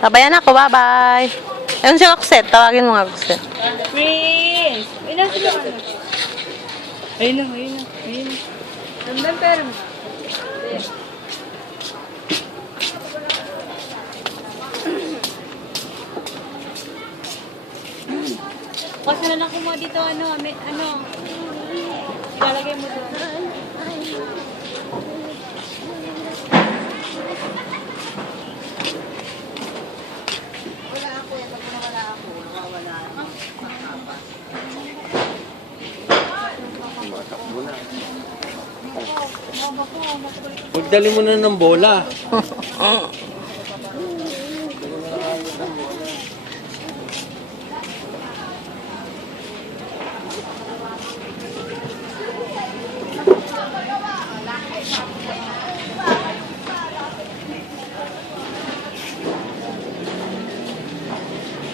Sabayan ako, bye-bye. Ayun si Roxette, tawagin mo nga, Roxette. Prince! Ilan sila ka na? Ayun na, ayun na, ayun na. Gandang pero. Kasi na lang kumuha dito, lalagay mo doon. Magdali mo na ng bola.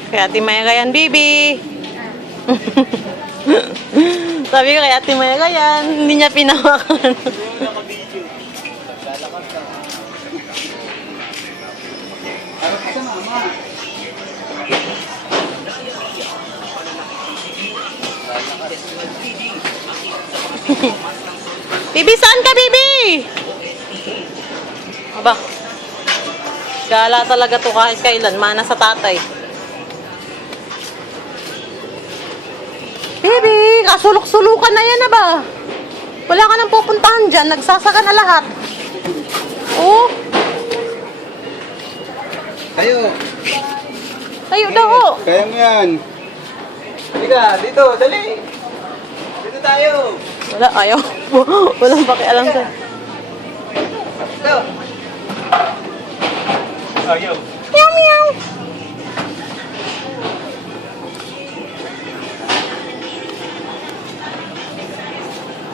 Kay Ate Mayra yan, baby. Sabi ko kay Ate Mayra yan, hindi niya pinawakan. Bibi, saan ka, Bibi? Aba, gala talaga to kahit kailan, mana sa tatay. Bibi, kasulok-sulukan na yan na ba? Wala ka nang pupuntahan dyan, nagsasaka na lahat. Oh. Tayo. Tayo daw, oh. Kaya mo yan. Halika, dito, dali. Dito tayo. Wala, ayaw. Walang pakialam sa... Dito. Ayaw. Meow, meow.